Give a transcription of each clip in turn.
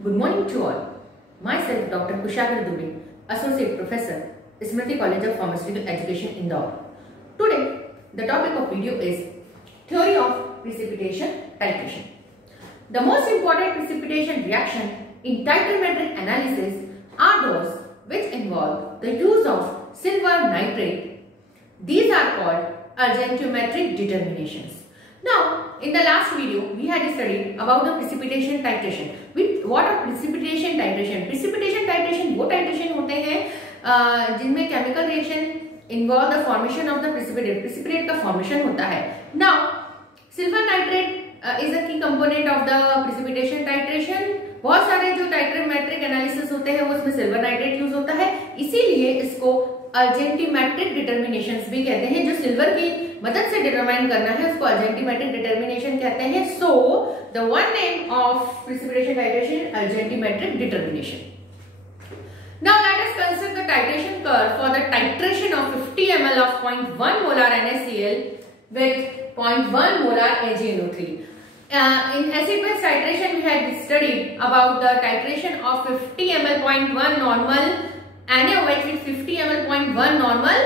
Good morning to all. Myself, Dr. Kushagar Dubey, Associate Professor, Smriti College of Pharmaceutical Education, Indore. Today, the topic of video is Theory of Precipitation Titration. The most important precipitation reaction in titrometric analysis are those which involve the use of silver nitrate. These are called argentometric determinations. Now, in the last video, we had studied about the precipitation titration. What are precipitation titration? Precipitation titration वो titration होते हैं जिनमें chemical reaction involve the formation of the precipitate. Precipitate का formation होता है. Now, silver nitrate is a key component of the precipitation titration. बहुत सारे जो titrometric analysis होते हैं वो उसमें silver nitrate use होता है. इसीलिए इसको अर्जेंटीमेट्रिक डिटर्मिनेशंस भी कहते हैं. जो सिल्वर की मदद से डिटरमाइन करना है उसको अर्जेंटीमेट्रिक डिटर्मिनेशन कहते हैं. So the one name of precipitation titration argentimetric determination. Now let us consider the titration curve for the titration of 50 ml of 0.1 molar NaCl with 0.1 molar AgNO3. In acid-base titration we had studied about the titration of 50 ml 0.1 normal NaOH with 50 ml 0.1 normal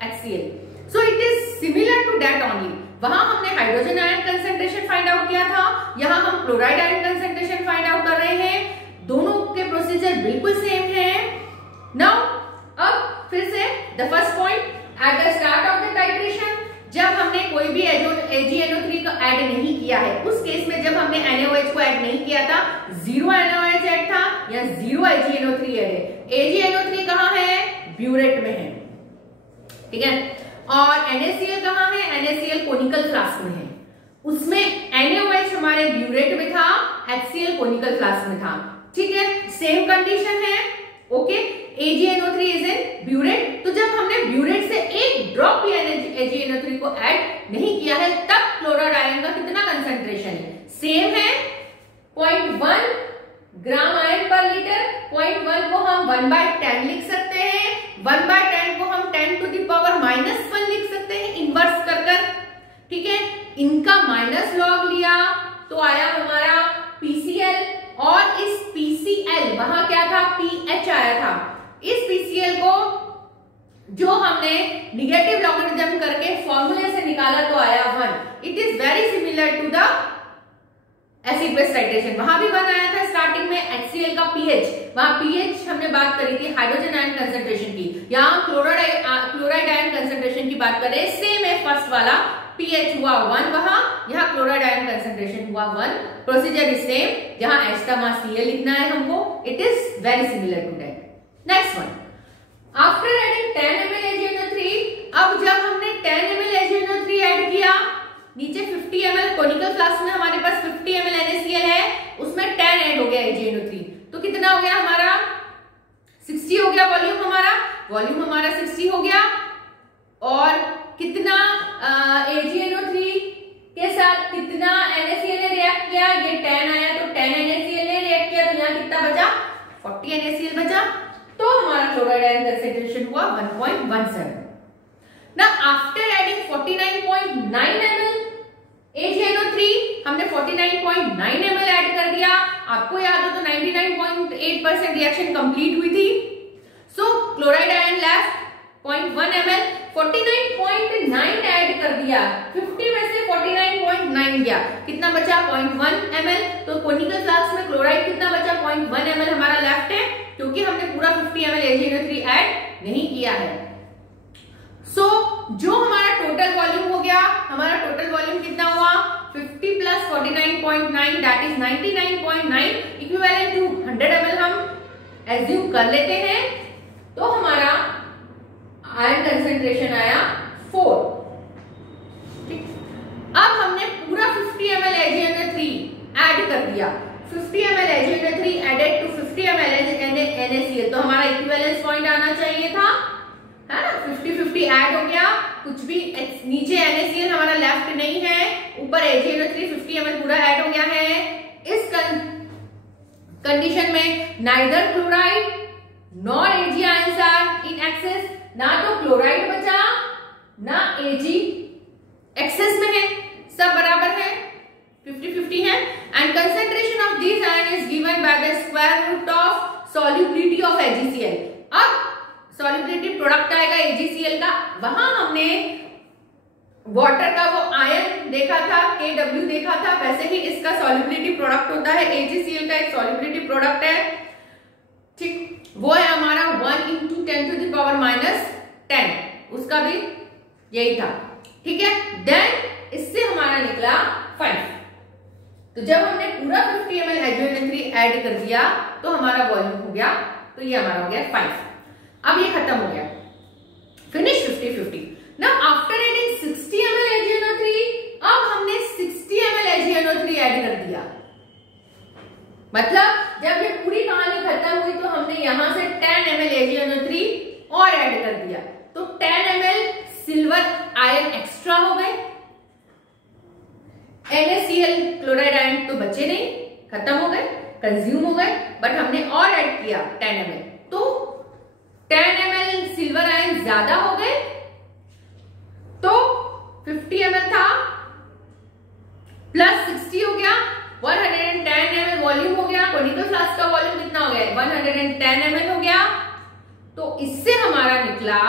HCl. So it is similar to that only. वहां हमने hydrogen ion concentration find out किया था, यहाँ हम chloride ion concentration find out कर रहे हैं. दोनों के प्रोसीजर बिल्कुल सेम है. नाउ अब फिर से the first point at the start of the titration, जब हमने कोई भी AgNO3 का ऐड नहीं किया है, उस केस में जब हमने NaOH को ऐड नहीं किया था, 0 NaOH ऐड था या 0 AgNO3 ऐड है. AgNO3 कहाँ है? ब्यूरेट में है. ठीक है. और NaCl कहाँ है? NaCl कोनिकल फ्लास्क में है. उसमें NaOH हमारे ब्यूरेट में था, HCl कोनिकल फ्लास्क में था. ठीक है. सेम कंडीशन है. Okay. AgNO3 is in burette. तो जब हमने ब्यूरेट से एक ड्रॉप भी AgNO3 को ऐड नहीं किया है, तब क्लोराइड आयन का कितना कंसेंट्रेशन है? सेम है. 0.1 ग्राम आयन पर लीटर. 0.1 को हम 1/10 लिख सकते हैं. 1/10 को हम 10 to the power -1 लिख सकते हैं इनवर्स कर. ठीक है. इनका माइनस लॉग लिया तो आया हमारा PCl, और इस PCl वहां क्या था? pH आया था. इस PCl को जो हमने निगेटिव लॉगरिथम करके फॉर्मूले से निकाला तो आया 1. It is very similar to the acid base titration. वहां भी 1 आया था स्टार्टिंग में. HCl का pH, वहां pH हमने बात करी थी हाइड्रोजन आयन कंसेंट्रेशन की. यहाँ क्लोराइड आयन कंसेंट्रेशन की बात करें, सेम है. फर्स्ट वाला pH हुआ 1 वहां, यहाँ क्लोराइड आयन कंसेंट्रेशन हुआ 1. Procedure is same. जहां H Cl लिखना है हमको. It is very similar to that. Next one, after adding 10 ml AgNO3, अब जब हमने 10 ml AgNO3 ऐड किया, नीचे 50 ml कोनिकल फ्लास्क में हमारे पास 50 ml NaCl है, उसमें 10 ऐड हो गया AgNO3. तो कितना हो गया हमारा? 60 हो गया वॉल्यूम हमारा 60 हो गया. और कितना AgNO3 के साथ कितना NaCl ने रिएक्ट किया? ये 10 आया तो 10 NaCl ने रिएक्ट किया, तो यहाँ कितना बचा? 40 NaCl बचा. तो हमारा क्लोराइड आयन कंसेंट्रेशन हुआ 1.17. Now after adding 49.9 ml AgNO3, हमने 49.9 ml ऐड कर दिया. आपको याद हो तो 99.8% रिएक्शन कंप्लीट हुई थी. So chloride ion left 0.1 ml. 49.9 add कर दिया. 50 में से 49.9 गया, कितना बचा? 0.1 ml. तो कोनिकल फ्लास्क में क्लोराइड कितना बचा? 0.1 ml हमारा लेफ्ट है, क्योंकि हमने पूरा 50 ml AgNO3 ऐड नहीं किया है. सो जो हमारा टोटल वॉल्यूम हो गया, हमारा टोटल वॉल्यूम कितना हुआ? 50 plus 49.9 that is 99.9 equivalent to 100 ml हम एज्यूम कर लेते हैं. तो हमारा आयन कंसेंट्रेशन आया 4. ठीक. अब हमने पूरा 50 ml AgNO3 ऐड कर दिया. 50 ml AgNO3 added to 50 ml NaCl, तो हमारा इक्विवेलेंस पॉइंट आना चाहिए था, है ना? 50-50 ऐड हो गया. कुछ भी नीचे NaCl हमारा लेफ्ट नहीं है, ऊपर AgNO3 50 ml पूरा ऐड हो गया है. इस कंडीशन में neither chloride nor Ag ions are in excess. ना तो क्लोराइड बचा, ना Ag एक्सेस में है, सब बराबर है. 50-50 है and concentration of this ion is given by the square root of solubility of AgCl। अब सॉल्युबिलिटी प्रोडक्ट आएगा AgCl का, वहां हमने वाटर का वो आयन देखा था Kw देखा था, वैसे ही इसका सॉल्युबिलिटी प्रोडक्ट होता है, AgCl का एक सॉल्युबिलिटी प्रोडक्ट है, ठीक, वो है हमारा 1 × 10⁻⁻10, उसका भी यही था, ठीक है। देन इससे हमारा निकला 5। तो जब हमने पूरा 50 ml HNO3 ऐड कर दिया तो हमारा वॉल्यूम हो गया, तो ये हमारा हो गया 5। अब ये खत्म हो गया, finish 50-50। Now after adding 60 ml HNO3, अब हमने 60 ml HNO3 ऐड कर दिया, मतलब जब ये पूरी कहानी खत्म हुई तो हमने यहां से 10 ml HNO3 और ऐड कर दिया, तो 10 ml सिल्वर आयन एक्स्ट्रा हो गए। NaCl क्लोराइड आयन तो बचे नहीं, खत्म हो गए, कंज्यूम हो गए, बट हमने और ऐड किया 10 ml, तो 10 ml सिल्वर आयन ज्यादा हो गए, तो 50 ml था प्लस 60 हो गया, 110 ml वॉल्यूम हो गया। कोनिकल फ्लास्क का वॉल्यूम कितना हो गया? 110 ml हो गया। तो इससे हमारा निकला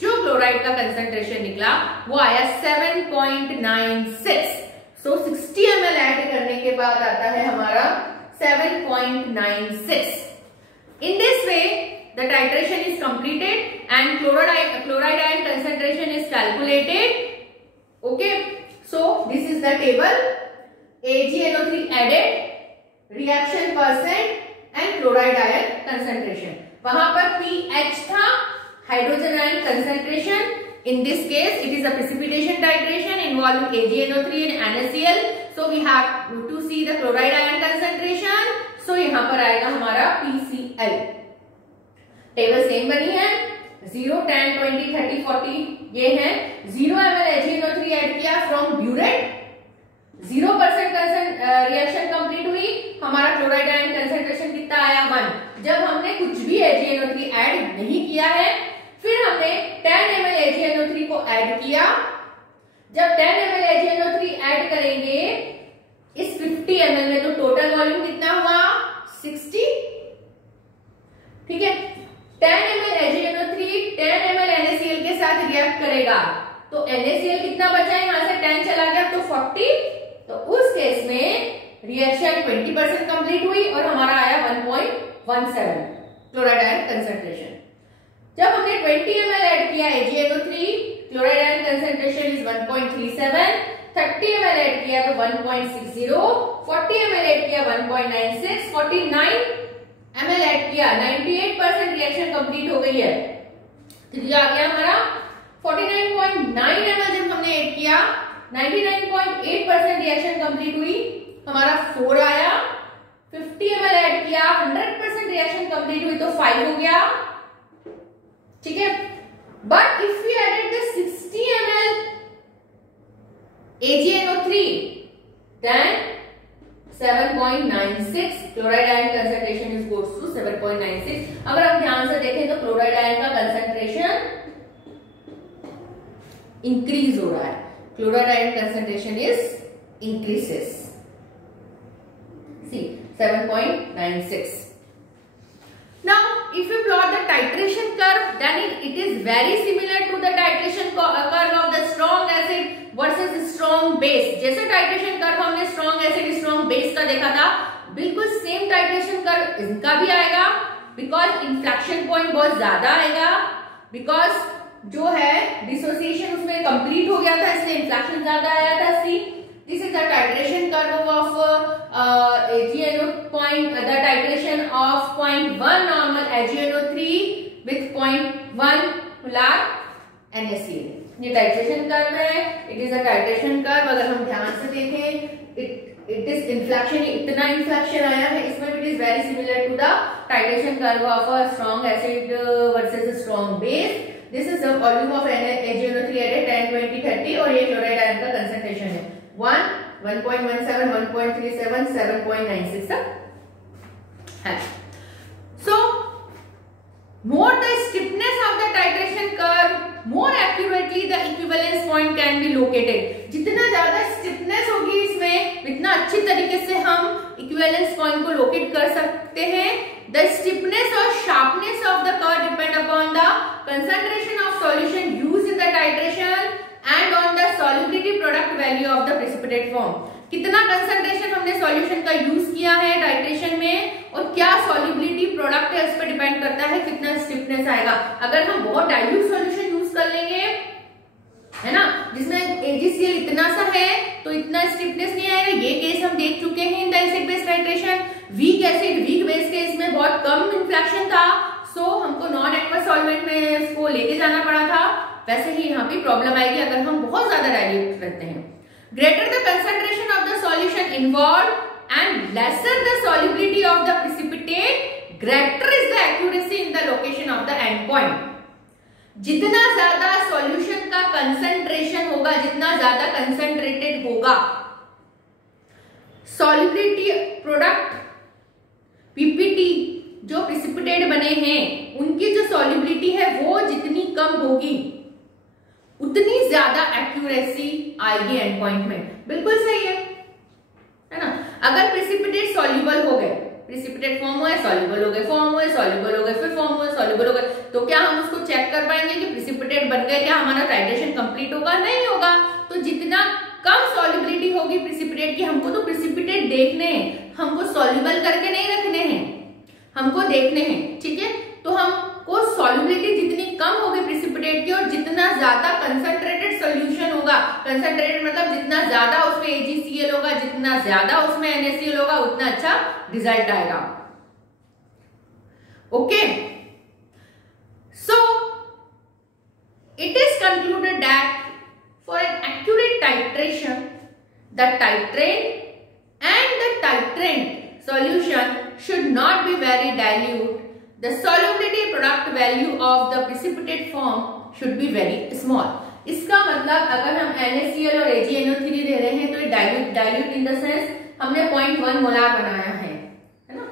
जो क्लोराइड का कंसंट्रेशन निकला वो आया 7.96। सो 60 ml ऐड करने के बाद आता है हमारा 7.96। In this way the titration is completed and chloride ion concentration is calculated. Okay, so this is the table. AgNO3 added, reaction percent and chloride ion concentration. वहां पर pH था, hydrogen ion concentration. In this case, it is a precipitation titration involving AgNO3 and NaCl. So we have to see the chloride ion concentration. So यहाँ पर आएगा हमारा PCl. Table same बनी है, 0, 10, 20, 30, 40 ये है। 0 ml HNO3 ऐड किया from burette, 0% reaction complete हुई, हमारा क्लोराइड आयन कंसंट्रेशन कितना आया? 1। जब हमने कुछ भी HNO3 ऐड नहीं किया है, फिर हमने 10 ml HNO3 को ऐड किया। जब 10 ml HNO3 ऐड करेंगे इस 50 ml में, तो टोटल वॉल्यूम कितना हुआ? 60, ठीक है। 10 ml HNO3 10 ml NaCl के साथ रिएक्ट करेगा, तो NaCl कितना बचा? यहाँ से 10 चला गया तो 40। तो उस केस में रिएक्शन 20% कंप्लीट हुई और हमारा आया 1.17 क्लोराइड आयन कंसंट्रेशन। जब हमने 20 ml ऐड किया AgNO3, chloride ion concentration is 1.37। 30 ml add किया तो 1.60, 40 ml ऐड किया 1.96, 49 ml ऐड किया, 98% रिएक्शन कंप्लीट हो गई है। तो ये आ गया हमारा 49.9 ml। जब हमने ऐड किया 99.8% रिएक्शन कंप्लीट हुई, हमारा 4 आया। 50 ml ऐड किया, 100% रिएक्शन कंप्लीट हुई तो 5 हो गया, ठीक है। But if we added the 60 ml AgNO3 then 7.96 chloride ion concentration is goes to 7.96। अगर हम ध्यान से देखें तो क्लोराइड आयन का कंसंट्रेशन इंक्रीज हो रहा है, chloride ion concentration is increases. See 7.96। Now, if you plot the titration curve, then it is very similar to the titration curve of the strong acid versus strong base। जैसे titration curve हमने strong acid, strong base का देखा था, बिल्कुल same titration curve इनका भी आएगा, because inflection point बहुत ज्यादा आएगा, because जो है dissociation उसमें complete हो गया था, इसलिए inflection ज्यादा आया था। सी this is the titration curve of AgNO point, the titration of 0.1 normal AgNO3 with 0.1 molar NaCl। ये टाइट्रेशन कर्व है, it is a titration curve. अगर हम ध्यान से देखें इट इज इन्फ्लेक्शन, इतना इन्फ्लेक्शन आया है इसमें, it is very similar to the titration curve of a strong acid versus strong base. This is the volume of AgNO3 at 10, 20, 30 और ये क्लोराइड आयन का कंसंट्रेशन है 1, 1.17, 1.37, 7.96 तक है। So, more the stiffness of the titration curve, more accurately the equivalence point can be located। जितना ज्यादा stiffness होगी इसमें कितना अच्छे तरीके से हम इक्विवेलेंस पॉइंट को लोकेट कर सकते हैं। द स्टिफनेस और sharpness of the curve depend upon the concentration of solution used in the titration and on the solubility product value of the precipitate form. कितना कंसंट्रेशन हमने सॉल्यूशन का use किया है टाइट्रेशन में और क्या सॉल्युबिलिटी प्रोडक्ट है उस पर डिपेंड करता है कितना स्टिफनेस आएगा। अगर हम बहुत डाइल्यूट सॉल्यूशन यूज कर लेंगे, है ना, जिसमें AgCl इतना सा है तो इतना स्टिफनेस नहीं आएगा। ये केस हम देख चुके हैं in the acid base titration. Weak acid weak base case में बहुत कम इन्फ्लेक्शन था, सो हमको नॉन एक्वस सॉल्वेंट में इसको लेके जाना पड़ा था। वैसे ही यहाँ पे प्रॉब्लम आएगी अगर हम बहुत ज्यादा डाइल्यूट रहते हैं। Greater the concentration of the solution involved and lesser the solubility of the precipitate, greater is the accuracy in the location of the end point. जितना ज्यादा सॉल्यूशन का कंसंट्रेशन होगा, जितना ज्यादा कंसंट्रेटेड होगा सॉल्युबिलिटी प्रोडक्ट पीपीटी जो precipitate बने हैं उनकी जो सॉल्युबिलिटी है वो जितनी कम होगी उतनी ज्यादा एक्यूरेसी आएगी एंड पॉइंट में। बिल्कुल सही है ना। अगर प्रेसिपिटेट सॉल्युबल हो गए, प्रेसिपिटेट फॉर्म हुए, सॉल्युबल हो गए, फॉर्म हुए, सॉल्युबल हो गए, फिर फॉर्म हुए, सॉल्युबल हो गए, तो क्या हम उसको चेक कर पाएंगे कि प्रेसिपिटेट बन गए? क्या हमारा टाइट्रेशन कंप्लीट होगा? नहीं होगा। तो जितना कम सॉल्युबिलिटी होगी प्रेसिपिटेट की, हमको तो प्रेसिपिटेट देखने हैं, हमको सॉल्युबल करके नहीं रखने हैं, हमको देखने हैं, ठीक है। तो हमको सॉल्युबिलिटी जितनी कम होगी प्रेसिपिटेट की और जितना ज्यादा कंसंट्रेटेड सॉल्यूशन होगा, कंसंट्रेटेड मतलब जितना ज्यादा उसमें AgCl होगा, जितना ज्यादा उसमें NaCl होगा, उतना अच्छा रिजल्ट आएगा। Okay, so it is concluded that for an accurate titration the titrant and the titrant solution should not be very dilute. The solubility product value of the precipitate form should be very small. इसका मतलब अगर हम NaCl और AgNO3 दे रहे हैं तो dilute in the sense हमने 0.1 molar बनाया है ना,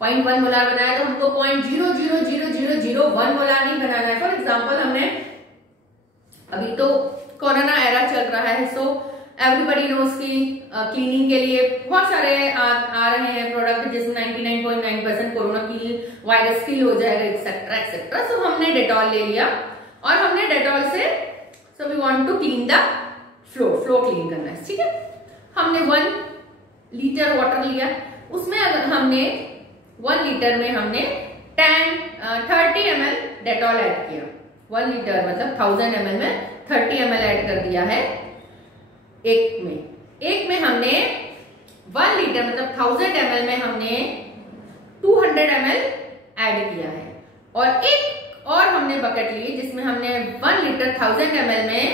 0.1 मोलार बनाया तो हमको 0.000001 मोलार नहीं बनाना है। फॉर एग्जाम्पल हमने अभी तो कोरोना एरा चल रहा है, सो एवरीबडी नोस की क्लीनिंग के लिए बहुत सारे आ रहे हैं प्रोडक्ट जिसमें 99.9% कोरोना की वायरस किल हो जाएगा एक्सेट्रा एक्सेट्रा। सो हमने डेटॉल ले लिया और हमने डेटॉल से so we want to clean the floor clean करना है, ठीक है। हमने 1 लीटर वाटर लिया, उसमें हमने 1 लीटर में हमने 30 ml डेटॉल ऐड किया। 1 लीटर मतलब 1000 ml में 30 ml ऐड कर दिया है। एक में हमने 1 लीटर मतलब 1000 ml में हमने 200 ml ऐड किया है और एक और हमने बकेट ली जिसमें हमने 1 लीटर 1000 ml में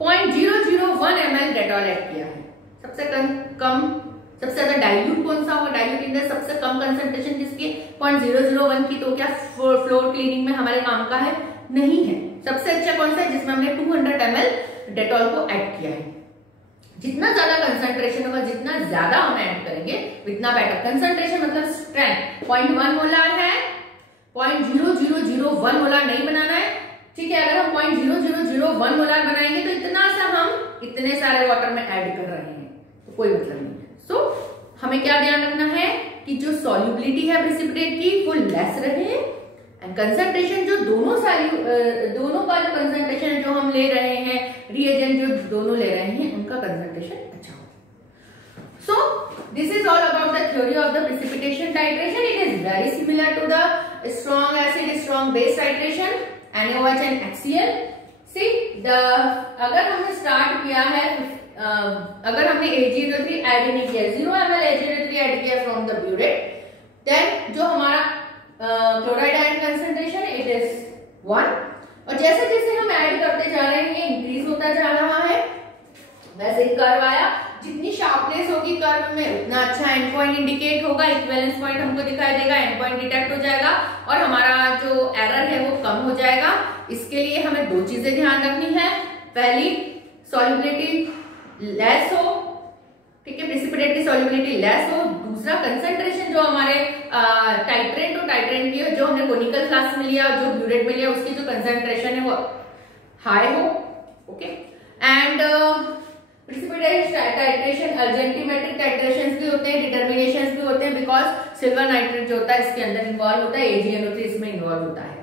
0.001 ml डेटॉल ऐड किया है। सबसे कम सबसे ज्यादा डाइल्यूट कौन सा होगा? डाइल्यूट इन द सबसे कम कंसंट्रेशन जिसकी 0.001 की, तो क्या फ्लोर क्लीनिंग में हमारे काम का है? नहीं है। सबसे अच्छा कौन सा है? जिसमें हमने 200 ml डेटॉल को ऐड किया है। जितना ज्यादा कंसंट्रेशन होगा, जितना ज्यादा हम ऐड करेंगे उतना बेटर। कंसंट्रेशन मतलब स्ट्रेंथ 0.1 मोलार है, 0.0001 मोलार नहीं बनाना है, ठीक है। अगर हम 0.0001 मोलार बनाएंगे तो इतना सा हम इतने सारे वाटर में ऐड कर रहे हैं, तो कोई मतलब नहीं। सो हमें क्या ध्यान रखना है कि जो सॉल्युबिलिटी है प्रेसिपिटेट की वो लेस रहे एंड कंसंट्रेशन जो दोनों का जो कंसंट्रेशन जो हम ले रहे हैं, रिएजेंट जो दोनों ले रहे हैं, उनका कंसंट्रेशन अच्छा हो। So this is all about the theory of the precipitation titration. It is very similar to the strong acid strong base titration NaOH and HCl। See अगर हमने स्टार्ट किया है, अगर हमने AgNO3 ऐड नहीं किया, 0 ml AgNO3 ऐड किया from the burette, then जो हमारा chloride ion concentration it is 1 और जैसे जैसे हम ऐड करते जा रहे हैं ये इंक्रीज होता जा रहा है। वैसे ही कर्व आया, जितनी शार्पनेस होगी कर्व में उतना अच्छा एंड पॉइंट इंडिकेट होगा, इक्विवेलेंस पॉइंट हमको दिखाई देगा, एंड पॉइंट डिटेक्ट हो जाएगा और हमारा जो एरर है वो कम हो जाएगा। इसके लिए हमें 2 चीजें ध्यान रखनी है। पहली, सॉल्युबिलिटी लेस हो, ठीक है, प्रेसिपिटेट की सॉल्युबिलिटी लेस हो। दूसरा, कंसंट्रेशन जो हमारे टाइट्रेंट और टाइट्रेंट की जो हमने कोनिकल फ्लास्क में लिया और जो ब्यूरेट में लिया उसकी जो कंसंट्रेशन है वो हाई हो, okay. And precipitation titration argentimetric titrations भी होते हैं, डिटर्मिनेशंस भी होते हैं, बिकॉज सिल्वर नाइट्रेट जो होता है इसके अंदर इन्वॉल्व होता है, AgNO3 इसमें इन्वॉल्व होता है।